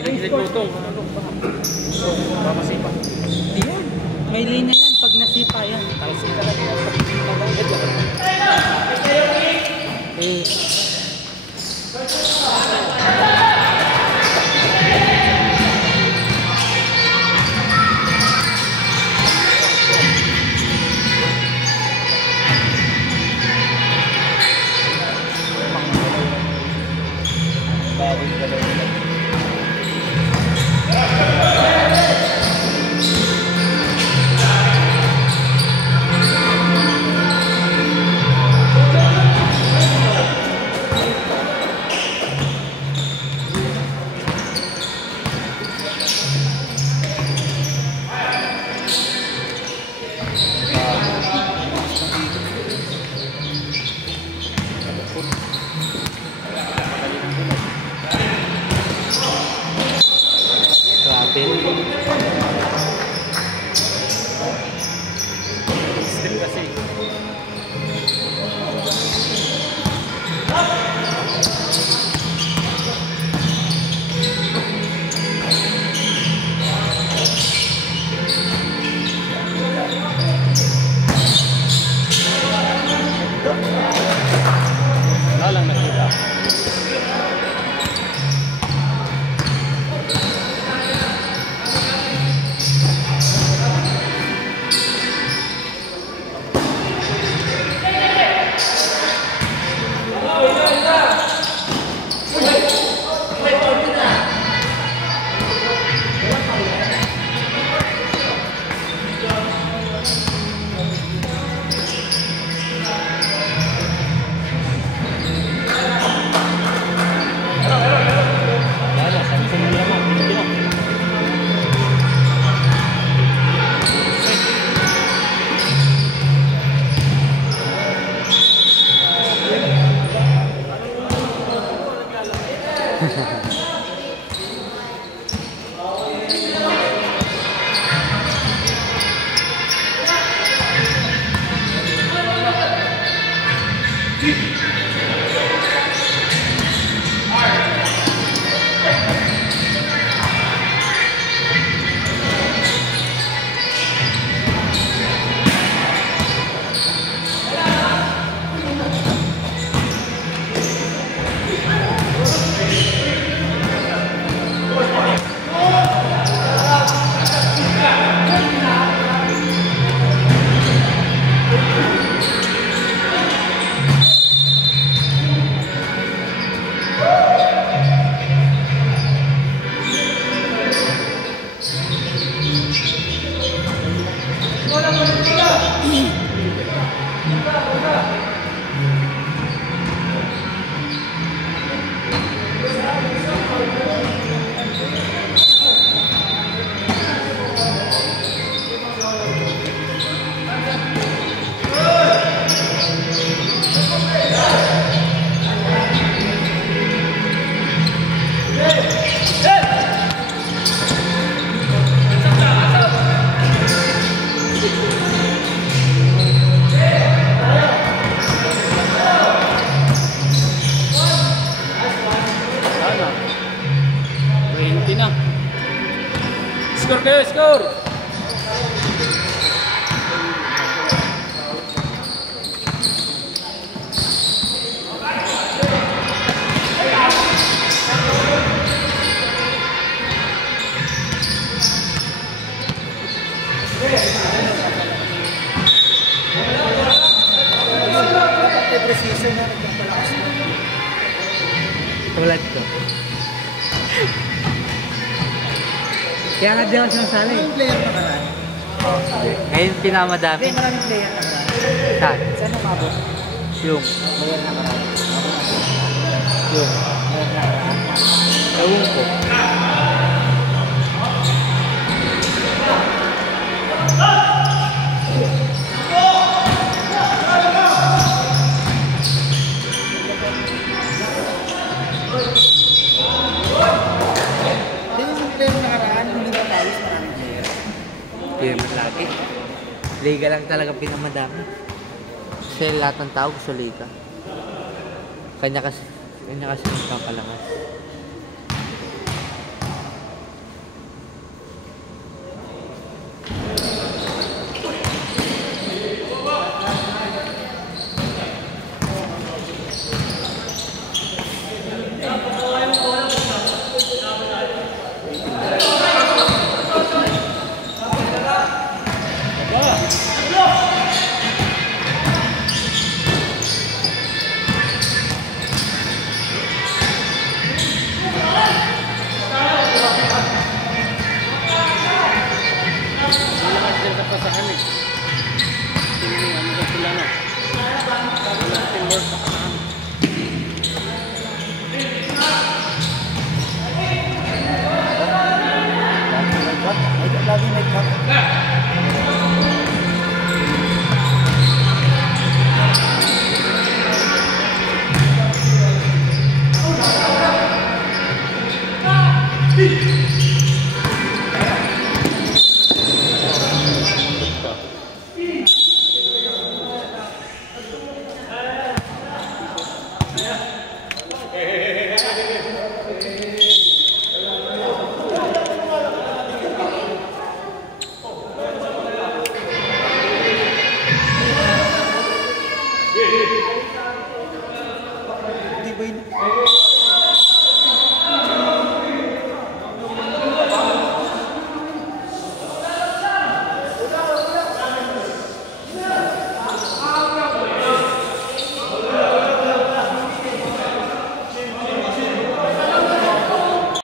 Pinagilid mo itong. Mamasipa. Hindi yan. May linya yan pag nasipa yan. Talsik ka lang yan. Eh. Score kayo, score! Precision na nagpapalakas mo. Tulad ko. Kaya nga di ako sinasali. Maraming player na karaan. Ngayon pinamadami. Hindi, maraming player na karaan. Saan? Saan umabot? Yung. Player na karaan. Yung. Player na karaan. Ewan ko. Pirman lagi. Liga lang talaga pinamadami. Kasi lahat ng tao gusto liga. Kanya kasi nagpapalangas. siya sa pasahan eh. Ano ba sila no? Wala teamwork sa pasahan. Lagi may cup.